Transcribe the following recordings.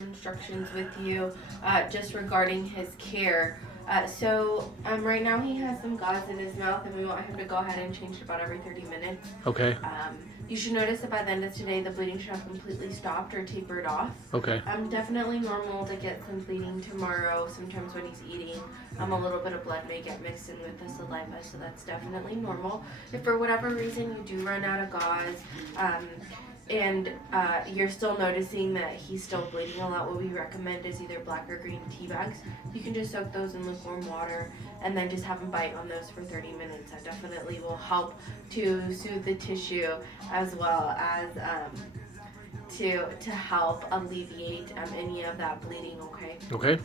instructions with you just regarding his care. Right now he has some gauze in his mouth, and we want him to go ahead and change it about every 30 minutes. Okay. You should notice that by the end of today, the bleeding should have completely stopped or tapered off. Okay. Definitely normal to get some bleeding tomorrow. Sometimes when he's eating, a little bit of blood may get mixed in with the saliva, so that's definitely normal. If for whatever reason you do run out of gauze, and you're still noticing that he's still bleeding a lot, what we recommend is either black or green tea bags. You can just soak those in lukewarm water and then just have him bite on those for 30 minutes. That definitely will help to soothe the tissue as well as to help alleviate any of that bleeding, okay? Okay.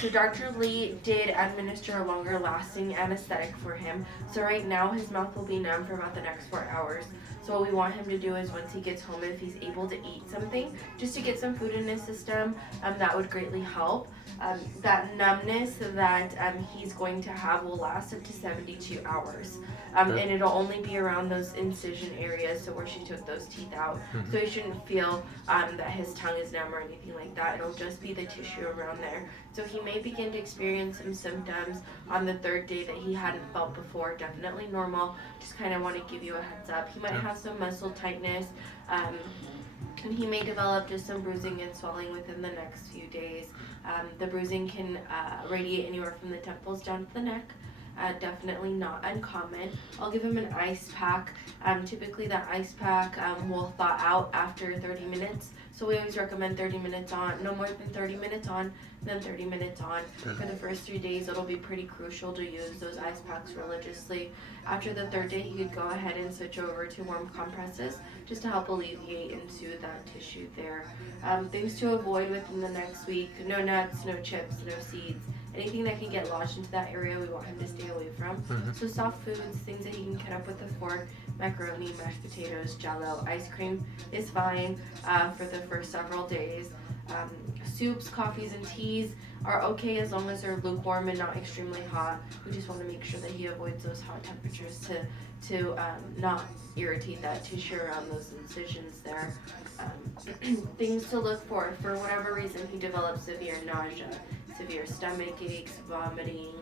So Dr. Lee did administer a longer lasting anesthetic for him. So right now his mouth will be numb for about the next 4 hours. So what we want him to do is once he gets home, if he's able to eat something, just to get some food in his system, that would greatly help. That numbness that he's going to have will last up to 72 hours. And it'll only be around those incision areas, so where she took those teeth out. Mm-hmm. So he shouldn't feel that his tongue is numb or anything like that. It'll just be the tissue around there. So he may begin to experience some symptoms on the third day that he hadn't felt before. Definitely normal. Just kind of want to give you a heads up. He might have some muscle tightness. And he may develop just some bruising and swelling within the next few days. The bruising can radiate anywhere from the temples down to the neck. Definitely not uncommon. I'll give him an ice pack. Typically that ice pack will thaw out after 30 minutes. So we always recommend 30 minutes on, no more than 30 minutes on, then 30 minutes on. For the first 3 days, it'll be pretty crucial to use those ice packs religiously. After the third day, you could go ahead and switch over to warm compresses just to help alleviate and soothe that tissue there. Things to avoid within the next week: no nuts, no chips, no seeds. Anything that can get lodged into that area, we want him to stay away from. Mm-hmm. So soft foods, things that he can cut up with a fork, macaroni, mashed potatoes, jello, ice cream is fine for the first several days. Soups, coffees, and teas are okay as long as they're lukewarm and not extremely hot. We just want to make sure that he avoids those hot temperatures to not irritate that tissue around those incisions there. Things to look for whatever reason he develops severe nausea, severe stomach aches, vomiting.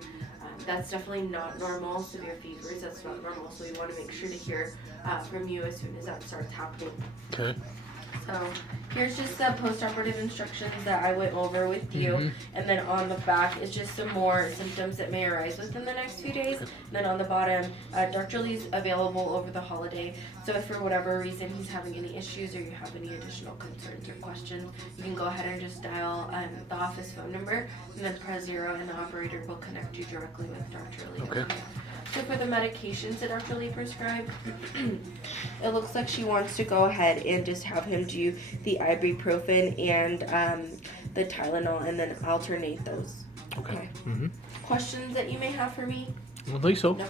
That's definitely not normal. Severe fevers, that's not normal. So we want to make sure to hear from you as soon as that starts happening. Okay. So here's just the post-operative instructions that I went over with you. Mm-hmm. And then on the back is just some more symptoms that may arise within the next few days. And then on the bottom, Dr. Lee's available over the holiday. So if for whatever reason he's having any issues or you have any additional concerns or questions, you can go ahead and just dial the office phone number and then press 0 and the operator will connect you directly with Dr. Lee. Okay. So for the medications that Dr. Lee prescribed, it looks like she wants to go ahead and just have him do the ibuprofen and the Tylenol and then alternate those. Okay. Mm-hmm. Questions that you may have for me? I don't think so. No.